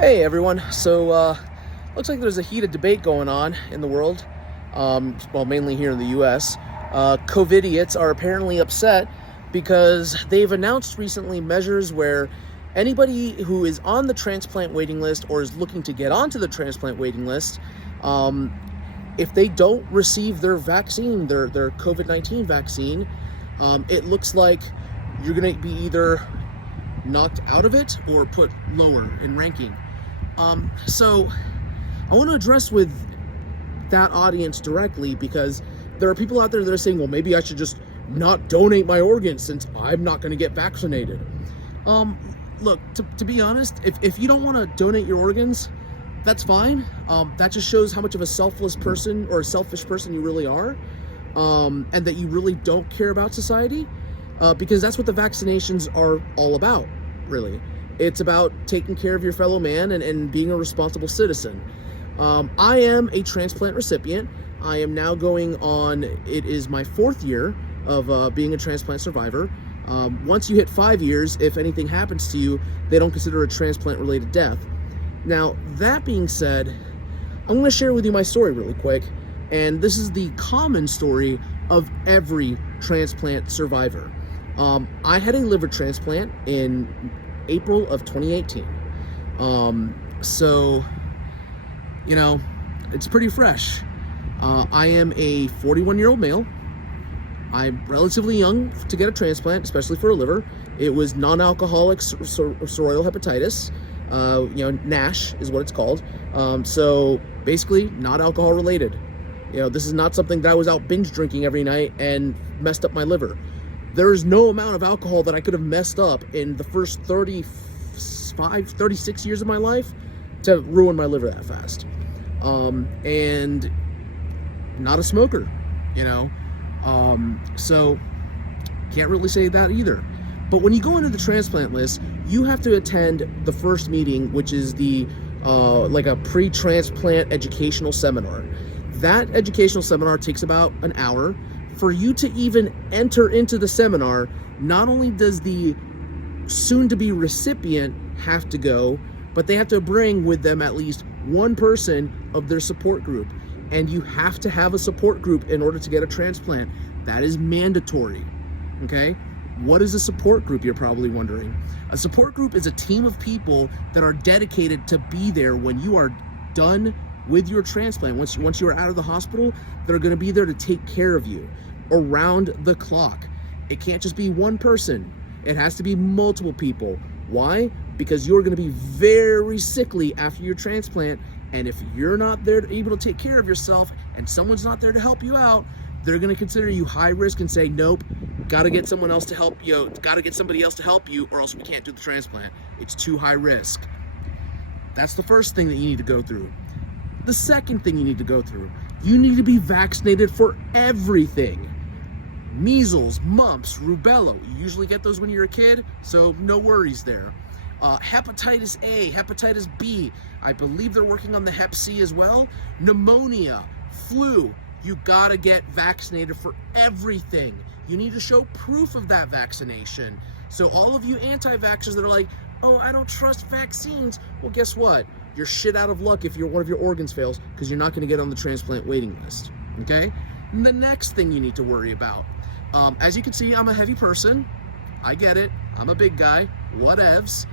Hey everyone. Looks like there's a heated debate going on in the world, well, mainly here in the US. COVIDiots are apparently upset because they've announced recently measures where anybody who is on the transplant waiting list or is looking to get onto the transplant waiting list, if they don't receive their vaccine, their COVID-19 vaccine, it looks like you're going to be either knocked out of it or put lower in ranking. So I want to address with that audience directly, because there are people out there that are saying, well, maybe I should just not donate my organs since I'm not going to get vaccinated. Look, to be honest, if you don't want to donate your organs, that's fine. That just shows how much of a selfless person or a selfish person you really are, and that you really don't care about society, because that's what the vaccinations are all about, really. It's about taking care of your fellow man and being a responsible citizen. I am a transplant recipient. I am now going on, it is my 4th year of being a transplant survivor. Once you hit 5 years, if anything happens to you, they don't consider a transplant-related death. Now, that being said, I'm going to share with you my story really quick, and this is the common story of every transplant survivor. I had a liver transplant in April of 2018. So, you know, it's pretty fresh. I am a 41-year-old male. I'm relatively young to get a transplant, especially for a liver. It was non-alcoholic cirrhotic hepatitis. NASH is what it's called. So basically not alcohol related. This is not something that I was out binge drinking every night and messed up my liver. There is no amount of alcohol that I could have messed up in the first 36 years of my life to ruin my liver that fast. And not a smoker, so can't really say that either. But when you go into the transplant list, you have to attend the first meeting, which is the like a pre-transplant educational seminar. That educational seminar takes about an hour. For you to even enter into the seminar, not only does the soon-to-be recipient have to go, but they have to bring with them at least one person of their support group. And you have to have a support group in order to get a transplant. That is mandatory, okay? What is a support group, you're probably wondering? A support group is a team of people that are dedicated to be there when you are done with your transplant. Once you are out of the hospital, they're going to be there to take care of you around the clock. It can't just be one person. It has to be multiple people. Why? Because you're going to be very sickly after your transplant, and if you're not there able to take care of yourself and someone's not there to help you out, they're going to consider you high risk and say, nope, got to get someone else to help you, got to get somebody else to help you, or else we can't do the transplant. It's too high risk. That's the first thing that you need to go through. The second thing you need to go through, you need to be vaccinated for everything. Measles, mumps, rubella. You usually get those when you're a kid, so no worries there. Hepatitis A, hepatitis B. I believe they're working on the Hep C as well. Pneumonia, flu. You gotta get vaccinated for everything. You need to show proof of that vaccination. So all of you anti-vaxxers that are like, oh, I don't trust vaccines. Well, guess what? You're shit out of luck if one of your organs fails, because you're not going to get on the transplant waiting list, okay? And the next thing you need to worry about, as you can see, I'm a heavy person. I get it. I'm a big guy. Whatevs.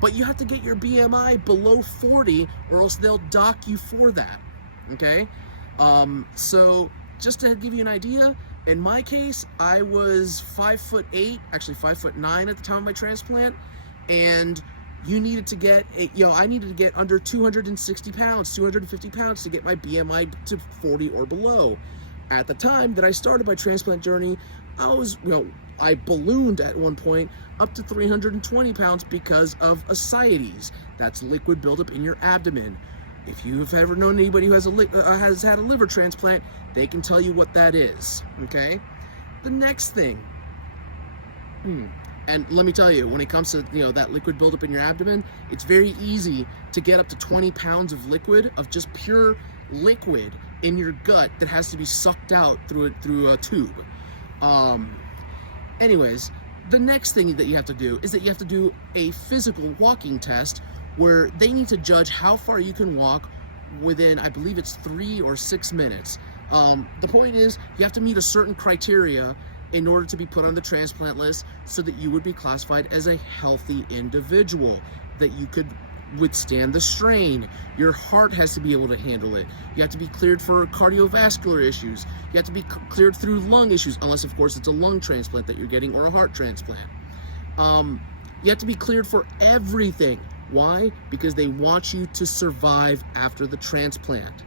But you have to get your BMI below 40, or else they'll dock you for that, okay? So just to give you an idea, in my case, I was 5'8", actually 5'9" at the time of my transplant, and you needed to get, I needed to get under 260 pounds, 250 pounds to get my BMI to 40 or below. At the time that I started my transplant journey, I ballooned at one point up to 320 pounds because of ascites. That's liquid buildup in your abdomen. If you've ever known anybody who has had a liver transplant, they can tell you what that is, okay? The next thing, and let me tell you, when it comes to that liquid buildup in your abdomen, it's very easy to get up to 20 pounds of liquid, of just pure liquid in your gut that has to be sucked out through a tube. Anyways, the next thing that you have to do is that you have to do a physical walking test where they need to judge how far you can walk within, I believe it's 3 or 6 minutes. The point is, you have to meet a certain criteria in order to be put on the transplant list so that you would be classified as a healthy individual, that you could withstand the strain. Your heart has to be able to handle it. You have to be cleared for cardiovascular issues. You have to be cleared through lung issues, unless of course it's a lung transplant that you're getting or a heart transplant. You have to be cleared for everything. Why? Because they want you to survive after the transplant.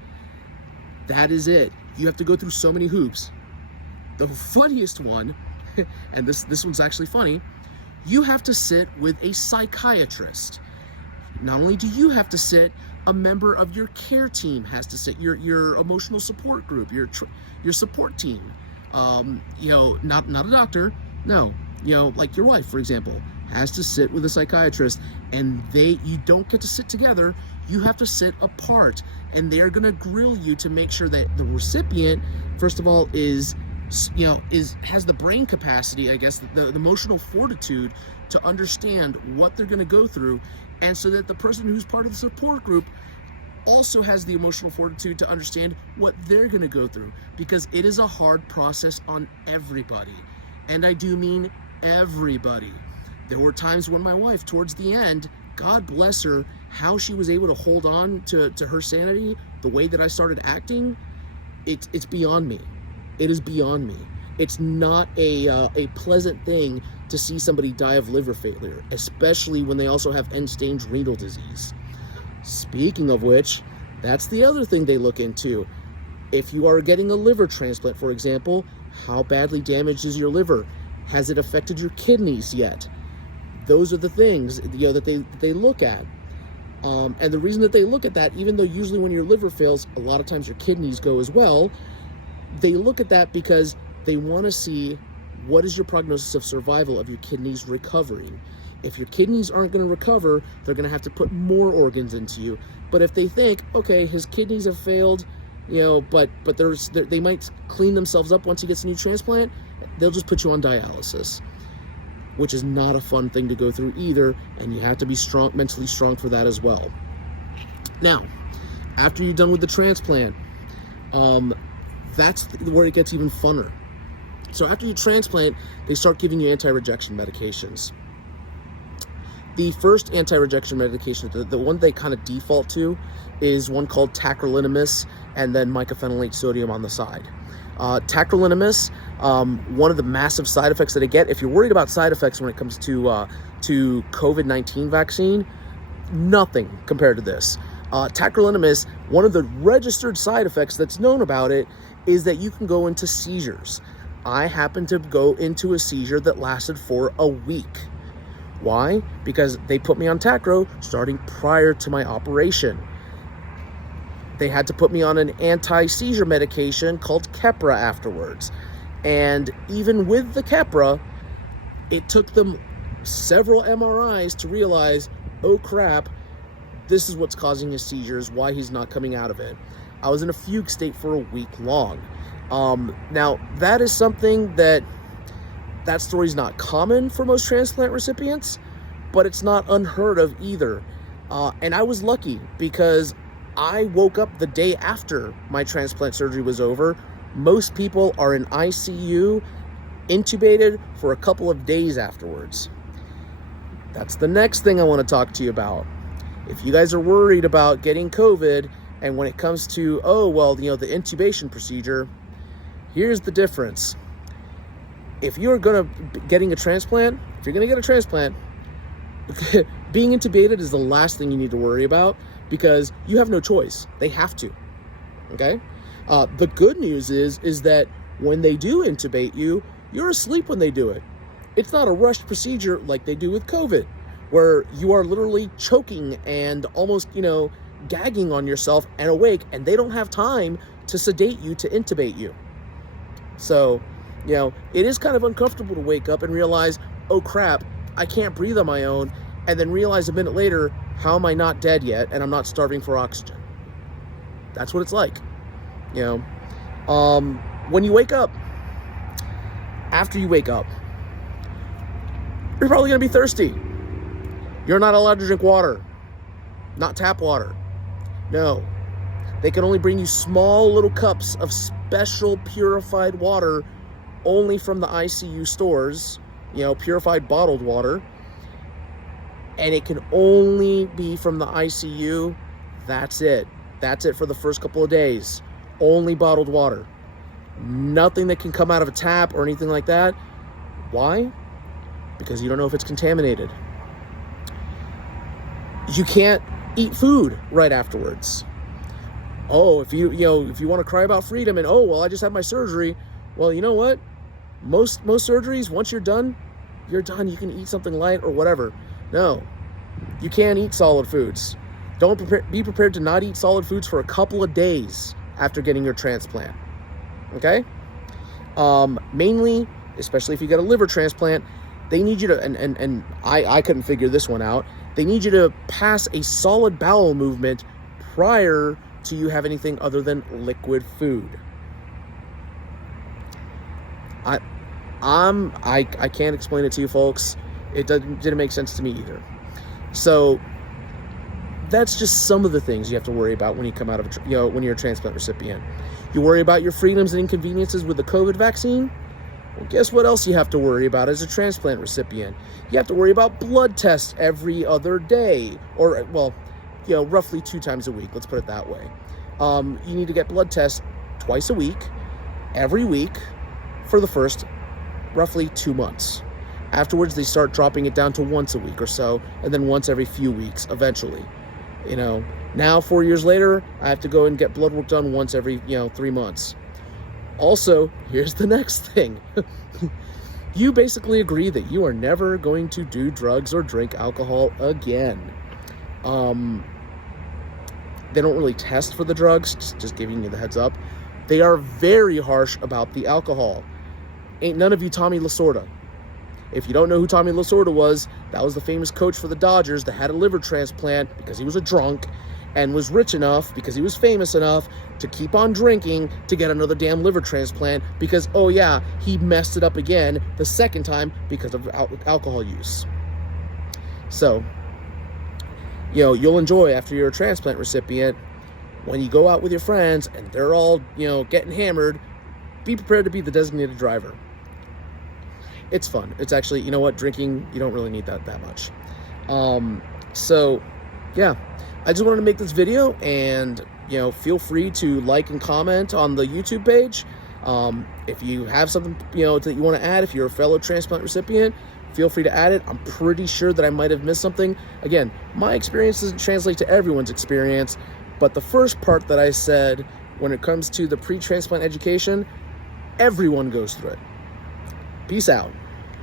That is it. You have to go through so many hoops. The funniest one, and this one's actually funny, you have to sit with a psychiatrist. Not only do you have to sit, a member of your care team has to sit, your emotional support group, your support team. Not a doctor, no. Like your wife, for example, has to sit with a psychiatrist, and you don't get to sit together. You have to sit apart, and they're gonna grill you to make sure that the recipient, first of all, has the brain capacity, I guess, the emotional fortitude to understand what they're going to go through, and so that the person who's part of the support group also has the emotional fortitude to understand what they're going to go through, because it is a hard process on everybody, and I do mean everybody. There were times when my wife, towards the end, God bless her, how she was able to hold on to her sanity, the way that I started acting, it's beyond me. It is beyond me. It's not a pleasant thing to see somebody die of liver failure, especially when they also have end-stage renal disease. Speaking of which, that's the other thing they look into. If you are getting a liver transplant, for example, how badly damaged is your liver? Has it affected your kidneys yet? Those are the things that they look at. And the reason that they look at that, even though usually when your liver fails, a lot of times your kidneys go as well, they look at that because they want to see what is your prognosis of survival of your kidneys recovering. If your kidneys aren't going to recover, they're going to have to put more organs into you. But if they think, okay, his kidneys have failed, but they might clean themselves up once he gets a new transplant, they'll just put you on dialysis, which is not a fun thing to go through either, and you have to be mentally strong for that as well. Now, after you're done with the transplant, that's where it gets even funner. So after you transplant, they start giving you anti-rejection medications. The first anti-rejection medication, the one they kind of default to, is one called tacrolimus, and then mycophenolate sodium on the side. Tacrolimus, one of the massive side effects that I get, if you're worried about side effects when it comes to COVID-19 vaccine, nothing compared to this. Tacrolimus, one of the registered side effects that's known about it is that you can go into seizures. I happened to go into a seizure that lasted for a week. Why? Because they put me on Tacro starting prior to my operation. They had to put me on an anti-seizure medication called Keppra afterwards. And even with the Keppra, it took them several MRIs to realize, oh crap, this is what's causing his seizures, why he's not coming out of it. I was in a fugue state for a week long. Now, that is something that story's not common for most transplant recipients, but it's not unheard of either. And I was lucky because I woke up the day after my transplant surgery was over. Most people are in ICU, intubated for a couple of days afterwards. That's the next thing I want to talk to you about. If you guys are worried about getting COVID, and when it comes to, the intubation procedure, here's the difference. If you're going to get a transplant, being intubated is the last thing you need to worry about, because you have no choice. They have to, okay? The good news is that when they do intubate you, you're asleep when they do it. It's not a rushed procedure like they do with COVID, where you are literally choking and almost, gagging on yourself and awake, and they don't have time to sedate you, to intubate you. So, it is kind of uncomfortable to wake up and realize, oh crap, I can't breathe on my own, and then realize a minute later, how am I not dead yet and I'm not starving for oxygen? That's what it's like. When you wake up, after you wake up, you're probably going to be thirsty. You're not allowed to drink water. not tap water. No, they can only bring you small little cups of special purified water only from the ICU stores, purified bottled water. And it can only be from the ICU. That's it. That's it for the first couple of days. Only bottled water. Nothing that can come out of a tap or anything like that. Why? Because you don't know if it's contaminated. You can't eat food right afterwards. Oh, if you want to cry about freedom and, oh, well, I just had my surgery. Well, you know what? Most surgeries, once you're done, you're done. You can eat something light or whatever. No, you can't eat solid foods. Be prepared to not eat solid foods for a couple of days after getting your transplant. Okay? Mainly, especially if you get a liver transplant, they need you to, and I couldn't figure this one out, they need you to pass a solid bowel movement prior to you have anything other than liquid food. I can't explain it to you folks. It didn't make sense to me either. So that's just some of the things you have to worry about when you come out of, when you're a transplant recipient. You worry about your freedoms and inconveniences with the COVID vaccine. Well, guess what else you have to worry about as a transplant recipient? You have to worry about blood tests every other day, or, roughly 2 times a week. Let's put it that way. You need to get blood tests twice a week, every week, for the first roughly 2 months. Afterwards, they start dropping it down to once a week or so, and then once every few weeks eventually. Now 4 years later, I have to go and get blood work done once every, 3 months. Also, here's the next thing. You basically agree that you are never going to do drugs or drink alcohol again. They don't really test for the drugs, just giving you the heads up. They are very harsh about the alcohol. Ain't none of you Tommy Lasorda. If you don't know who Tommy Lasorda was, that was the famous coach for the Dodgers that had a liver transplant because he was a drunk and was rich enough, because he was famous enough, to keep on drinking to get another damn liver transplant because, oh yeah, he messed it up again the second time because of alcohol use. So, you'll enjoy after you're a transplant recipient when you go out with your friends and they're all, getting hammered. Be prepared to be the designated driver. It's fun. It's actually, drinking, you don't really need that much. So, yeah, I just wanted to make this video, and, feel free to like and comment on the YouTube page. If you have something, that you want to add, if you're a fellow transplant recipient, feel free to add it. I'm pretty sure that I might have missed something. Again, my experience doesn't translate to everyone's experience, but the first part that I said, when it comes to the pre-transplant education, everyone goes through it. Peace out.